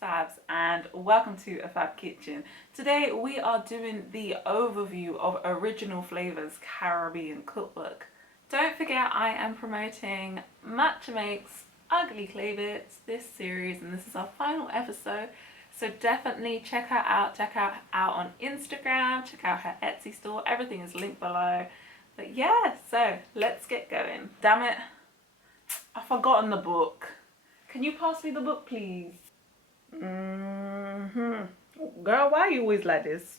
Fabs and welcome to A Fab Kitchen. Today we are doing the overview of Original Flava's Caribbean Cookbook. Don't forget I am promoting Matcha Makes Ugly Clavets this series, and this is our final episode. So definitely check her out. Check her out on Instagram, check out her Etsy store. Everything is linked below. But yeah, so let's get going. Damn it, I've forgotten the book. Can you pass me the book, please? Girl, why are you always like this?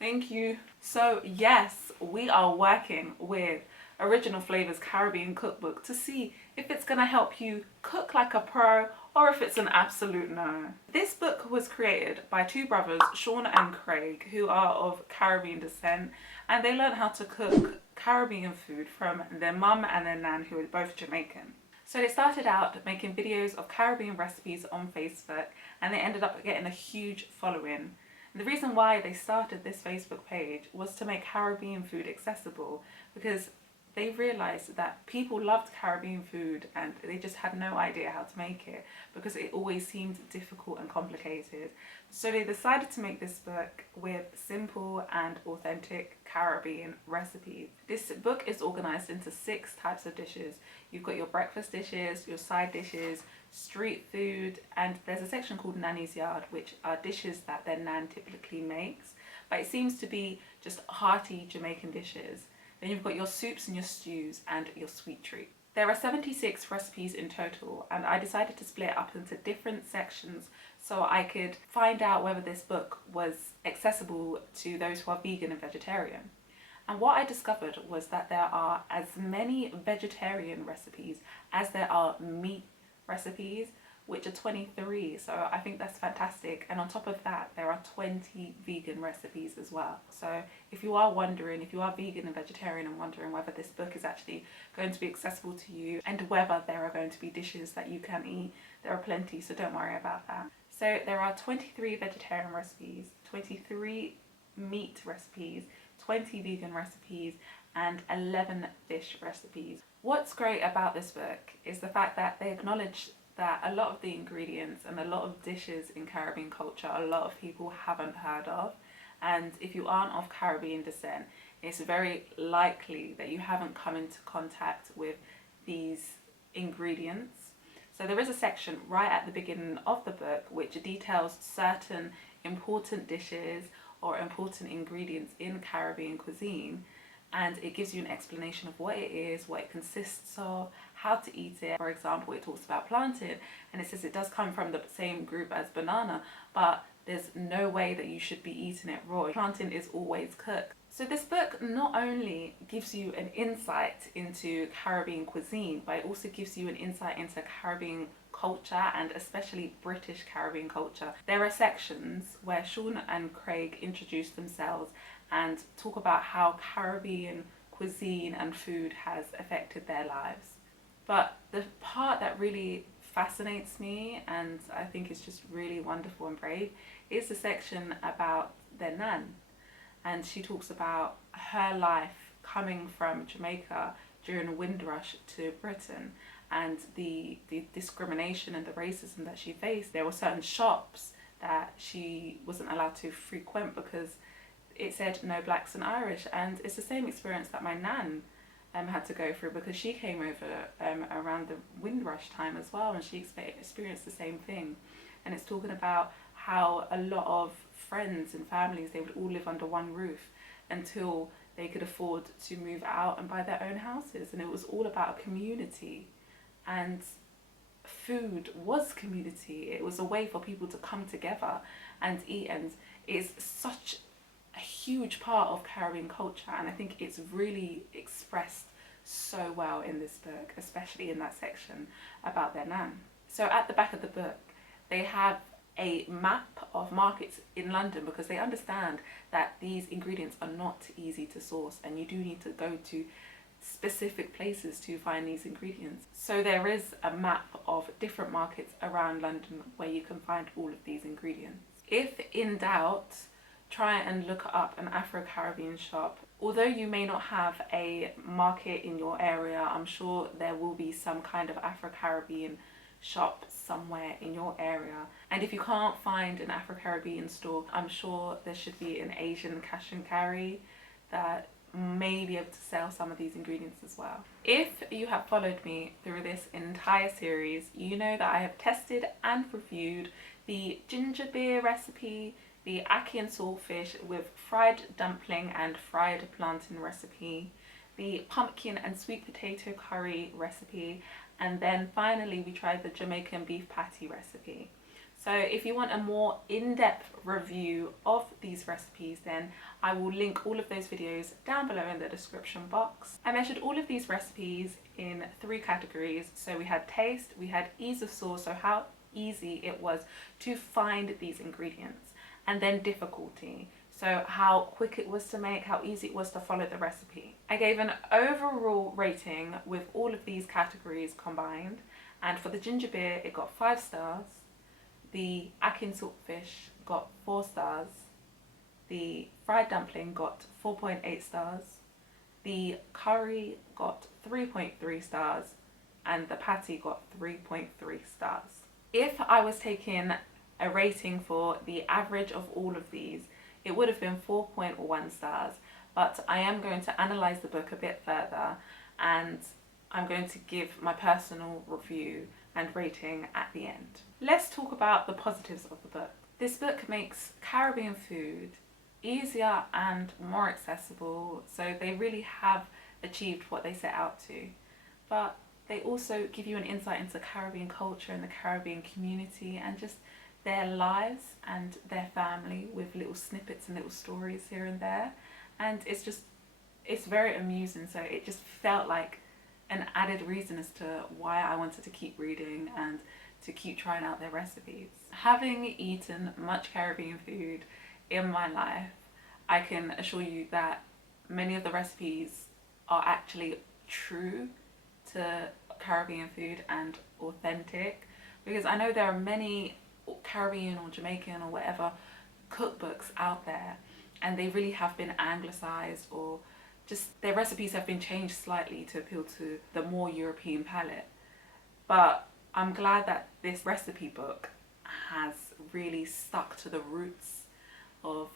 Thank you. So yes, we are working with Original Flava's Caribbean Cookbook to see if it's gonna help you cook like a pro or if it's an absolute no. This book was created by two brothers, Sean and Craig, who are of Caribbean descent, and they learned how to cook Caribbean food from their mum and their nan, who are both Jamaican. So they started out making videos of Caribbean recipes on Facebook, and they ended up getting a huge following. And the reason why they started this Facebook page was to make Caribbean food accessible, because they realized that people loved Caribbean food and they just had no idea how to make it because it always seemed difficult and complicated. So they decided to make this book with simple and authentic Caribbean recipes. This book is organized into 6 types of dishes. You've got your breakfast dishes, your side dishes, street food, and there's a section called Nanny's Yard, which are dishes that their nan typically makes, but it seems to be just hearty Jamaican dishes. Then you've got your soups and your stews and your sweet treat. There are 76 recipes in total, and I decided to split it up into different sections so I could find out whether this book was accessible to those who are vegan and vegetarian. And what I discovered was that there are as many vegetarian recipes as there are meat recipes, which are 23, so I think that's fantastic. And on top of that, there are 20 vegan recipes as well. So if you are wondering, if you are vegan and vegetarian and wondering whether this book is actually going to be accessible to you and whether there are going to be dishes that you can eat, there are plenty, so don't worry about that. So there are 23 vegetarian recipes, 23 meat recipes, 20 vegan recipes, and 11 fish recipes. What's great about this book is the fact that they acknowledge that a lot of the ingredients and a lot of dishes in Caribbean culture, a lot of people haven't heard of. And if you aren't of Caribbean descent, it's very likely that you haven't come into contact with these ingredients. So there is a section right at the beginning of the book which details certain important dishes or important ingredients in Caribbean cuisine, and it gives you an explanation of what it is, what it consists of, how to eat it. For example, it talks about plantain, and it says it does come from the same group as banana, but there's no way that you should be eating it raw. Plantain is always cooked. So this book not only gives you an insight into Caribbean cuisine, but it also gives you an insight into Caribbean culture, and especially British Caribbean culture. There are sections where Sean and Craig introduce themselves and talk about how Caribbean cuisine and food has affected their lives. But the part that really fascinates me, and I think is just really wonderful and brave, is the section about their nan. And she talks about her life coming from Jamaica during a Windrush to Britain, and the discrimination and the racism that she faced. There were certain shops that she wasn't allowed to frequent because it said no blacks and Irish, and it's the same experience that my nan had to go through, because she came over around the Windrush time as well, and she experienced the same thing. And it's talking about how a lot of friends and families, they would all live under one roof until they could afford to move out and buy their own houses, and it was all about a community. And food was community. It was a way for people to come together and eat, and it's such a huge part of Caribbean culture, and I think it's really expressed so well in this book, especially in that section about their nan. So at the back of the book they have a map of markets in London, because they understand that these ingredients are not easy to source and you do need to go to specific places to find these ingredients. So there is a map of different markets around London where you can find all of these ingredients. If in doubt, try and look up an Afro-Caribbean shop. Although you may not have a market in your area, I'm sure there will be some kind of Afro-Caribbean shop somewhere in your area. And if you can't find an Afro-Caribbean store, I'm sure there should be an Asian cash and carry that may be able to sell some of these ingredients as well. If you have followed me through this entire series, you know that I have tested and reviewed the ginger beer recipe, the ackee and saltfish with fried dumpling and fried plantain recipe, the pumpkin and sweet potato curry recipe, and then finally we tried the Jamaican beef patty recipe. So if you want a more in-depth review of these recipes, then I will link all of those videos down below in the description box. I measured all of these recipes in 3 categories. So we had taste, we had ease of source, so how easy it was to find these ingredients, and then difficulty, so how quick it was to make, how easy it was to follow the recipe. I gave an overall rating with all of these categories combined, and for the ginger beer it got 5 stars. The ackee and saltfish got 4 stars. The fried dumpling got 4.8 stars. The curry got 3.3 stars. And the patty got 3.3 stars. If I was taking a rating for the average of all of these, it would have been 4.1 stars. But I am going to analyse the book a bit further, and I'm going to give my personal review and rating at the end. Let's talk about the positives of the book. This book makes Caribbean food easier and more accessible, so they really have achieved what they set out to. But they also give you an insight into Caribbean culture and the Caribbean community and just their lives and their family, with little snippets and little stories here and there. And it's very amusing, so it just felt like an added reason as to why I wanted to keep reading and to keep trying out their recipes. Having eaten much Caribbean food in my life, I can assure you that many of the recipes are actually true to Caribbean food and authentic, because I know there are many Caribbean or Jamaican or whatever cookbooks out there, and they really have been anglicized, or just their recipes have been changed slightly to appeal to the more European palate. But I'm glad that this recipe book has really stuck to the roots of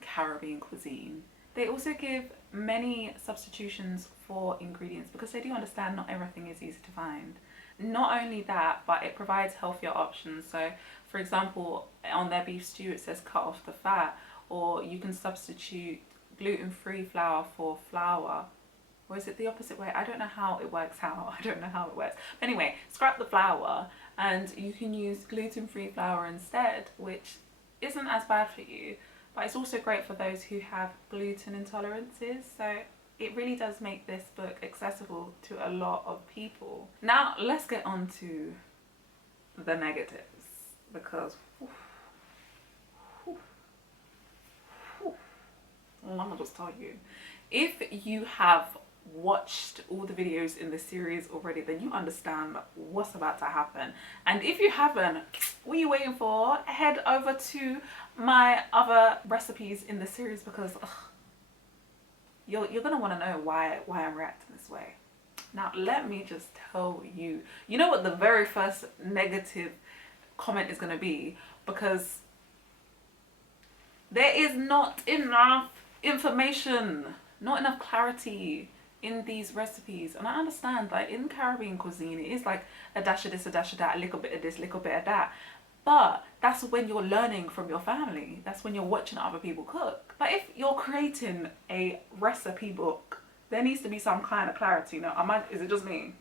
Caribbean cuisine. They also give many substitutions for ingredients, because they do understand not everything is easy to find. Not only that, but it provides healthier options. So for example, on their beef stew it says cut off the fat, or you can substitute gluten-free flour for flour. Or is it the opposite way? I don't know how it works out. I don't know how it works. But anyway, scrap the flour and you can use gluten-free flour instead, which isn't as bad for you, but it's also great for those who have gluten intolerances. So it really does make this book accessible to a lot of people. Now let's get on to the negatives, because let me just tell you, if you have watched all the videos in the series already, then you understand what's about to happen. And if you haven't, what are you waiting for? Head over to my other recipes in the series, because you're gonna want to know why I'm reacting this way. Now let me just tell you, you know what the very first negative comment is going to be, because there is not enough information, not enough clarity in these recipes. And I understand, like in Caribbean cuisine, it is like a dash of this, a dash of that, a little bit of this, a little bit of that. But that's when you're learning from your family. That's when you're watching other people cook. But if you're creating a recipe book, there needs to be some kind of clarity. Now, is it just me?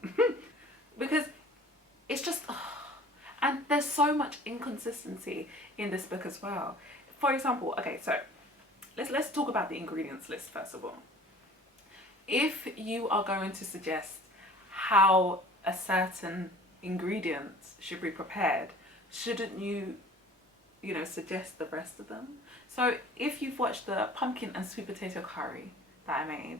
Because it's just, and there's so much inconsistency in this book as well. For example, okay, so let's talk about the ingredients list first of all. If you are going to suggest how a certain ingredient should be prepared, shouldn't you suggest the rest of them? So if you've watched the pumpkin and sweet potato curry that I made,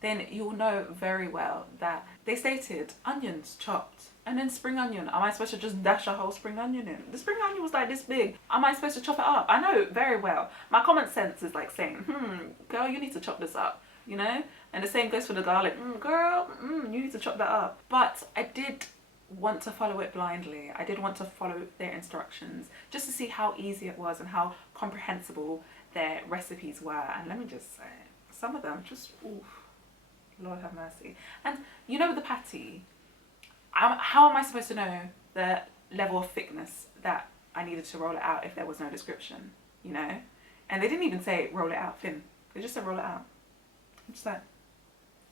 then you'll know very well that they stated onions chopped, and then spring onion. Am I supposed to just dash a whole spring onion in? The spring onion was like this big. Am I supposed to chop it up? I know very well. My common sense is like saying, girl, you need to chop this up, And the same goes for the garlic. Girl, you need to chop that up. But I did want to follow it blindly. I did want to follow their instructions just to see how easy it was and how comprehensible their recipes were. And let me just say, some of them just, oof, Lord have mercy. And you know, the patty, how am I supposed to know the level of thickness that I needed to roll it out if there was no description, you know? And they didn't even say roll it out thin. They just said roll it out. I'm just like,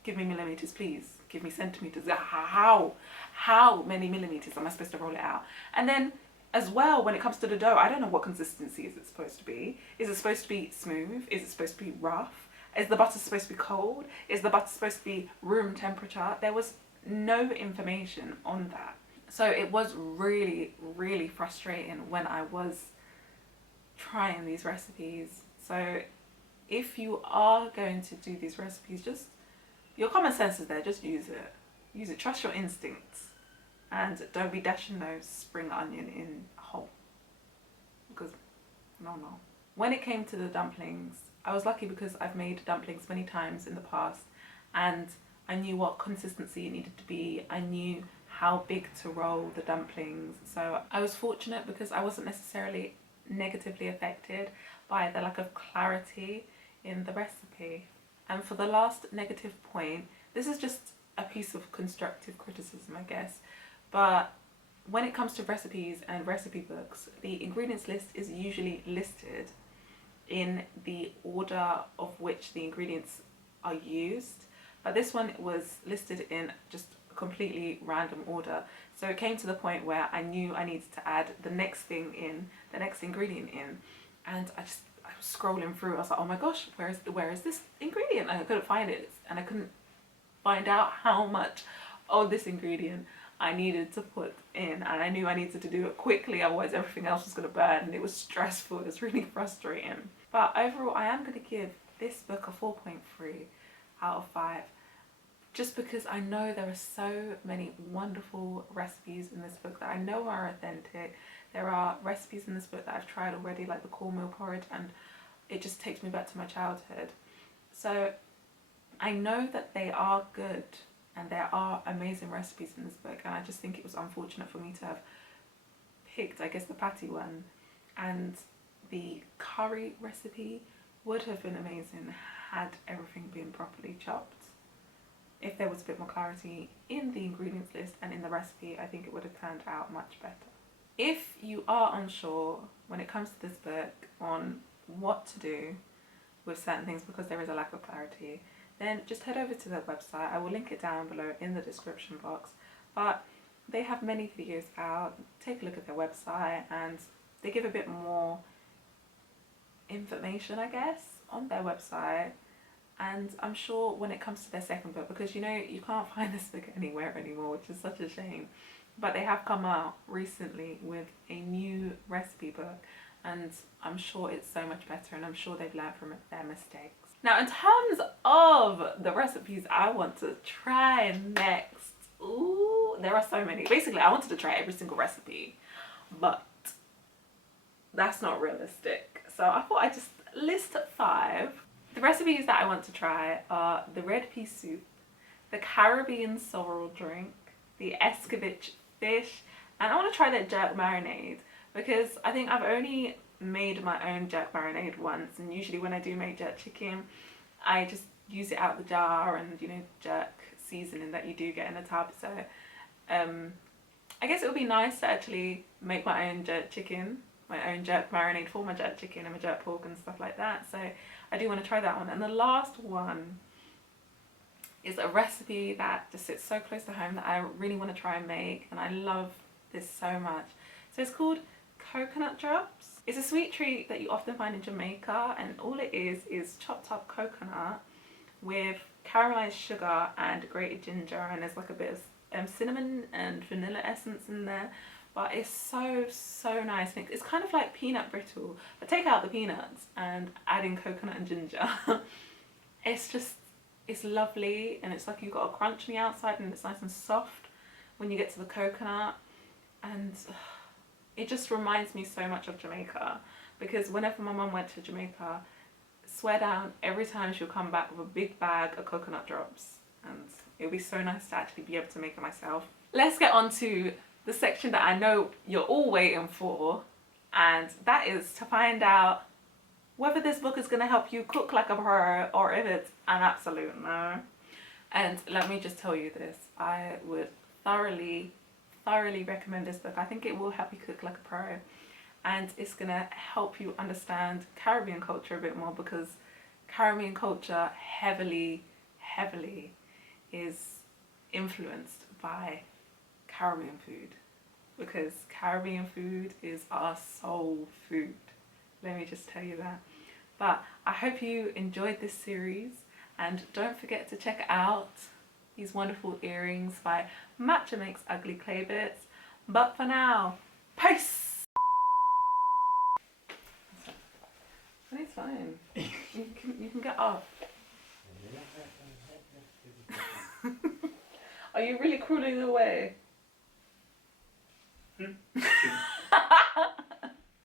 give me millimeters, please. Give me centimeters. How many millimeters am I supposed to roll it out? And then as well, when it comes to the dough, I don't know what consistency is it supposed to be. Is it supposed to be smooth? Is it supposed to be rough? Is the butter supposed to be cold? Is the butter supposed to be room temperature? There was no information on that. So it was really, really frustrating when I was trying these recipes. So if you are going to do these recipes, just, your common sense is there, just use it. Use it, trust your instincts. And don't be dashing those spring onion in whole. Because, no. When it came to the dumplings, I was lucky because I've made dumplings many times in the past and I knew what consistency it needed to be. I knew how big to roll the dumplings. So I was fortunate because I wasn't necessarily negatively affected by the lack of clarity in the recipe. And for the last negative point, this is just a piece of constructive criticism, I guess, but when it comes to recipes and recipe books, the ingredients list is usually listed in the order of which the ingredients are used, but this one was listed in just a completely random order. So it came to the point where I knew I needed to add the next thing in, the next ingredient in, and I was scrolling through. I was like, oh my gosh, where is this ingredient? And I couldn't find it, and I couldn't find out how much of this ingredient I needed to put in, and I knew I needed to do it quickly, otherwise everything else was going to burn, and it was stressful. It was really frustrating. But overall, I am going to give this book a 4.3 out of 5, just because I know there are so many wonderful recipes in this book that I know are authentic. There are recipes in this book that I've tried already, like the cornmeal porridge, and it just takes me back to my childhood. So I know that they are good and there are amazing recipes in this book, and I just think it was unfortunate for me to have picked, I guess, the patty one, and the curry recipe would have been amazing had everything been properly chopped. If there was a bit more clarity in the ingredients list and in the recipe, I think it would have turned out much better. If you are unsure when it comes to this book on what to do with certain things because there is a lack of clarity, then just head over to their website. I will link it down below in the description box. But they have many videos out. Take a look at their website and they give a bit more information, I guess, on their website. And I'm sure when it comes to their second book, because you know you can't find this book anywhere anymore, which is such a shame, but they have come out recently with a new recipe book, and I'm sure it's so much better, and I'm sure they've learned from their mistakes. Now, in terms of the recipes I want to try next, ooh, there are so many. Basically, I wanted to try every single recipe, but that's not realistic. So I thought I'd just list 5. The recipes that I want to try are the red pea soup, the Caribbean sorrel drink, the escovitch fish, and I want to try their jerk marinade, because I think I've only made my own jerk marinade once, and usually when I do make jerk chicken, I just use it out the jar and, you know, jerk seasoning that you do get in a tub. So I guess it would be nice to actually make my own jerk chicken, my own jerk marinade for my jerk chicken and my jerk pork and stuff like that. So I do want to try that one. And the last one is a recipe that just sits so close to home that I really want to try and make, and I love this so much. So it's called coconut drops. It's a sweet treat that you often find in Jamaica, and all it is chopped up coconut with caramelized sugar and grated ginger, and there's like a bit of cinnamon and vanilla essence in there, but it's so nice. And it's kind of like peanut brittle, but take out the peanuts and add in coconut and ginger. It's lovely, and it's like you've got a crunch on the outside and it's nice and soft when you get to the coconut, and it just reminds me so much of Jamaica, because whenever my mum went to Jamaica, swear down, every time she'll come back with a big bag of coconut drops, and it would be so nice to actually be able to make it myself. let's get on to the section that I know you're all waiting for, and that is to find out whether this book is going to help you cook like a pro or if it's an absolute no. And let me just tell you this, I would thoroughly recommend this book. I think it will help you cook like a pro, and it's going to help you understand Caribbean culture a bit more, because Caribbean culture heavily is influenced by Caribbean food, because Caribbean food is our soul food. Let me just tell you that. But I hope you enjoyed this series, and don't forget to check out these wonderful earrings by Matcha Makes Ugly Clay Bits. But for now, peace! It's fine. You can get up. Are you really crawling away?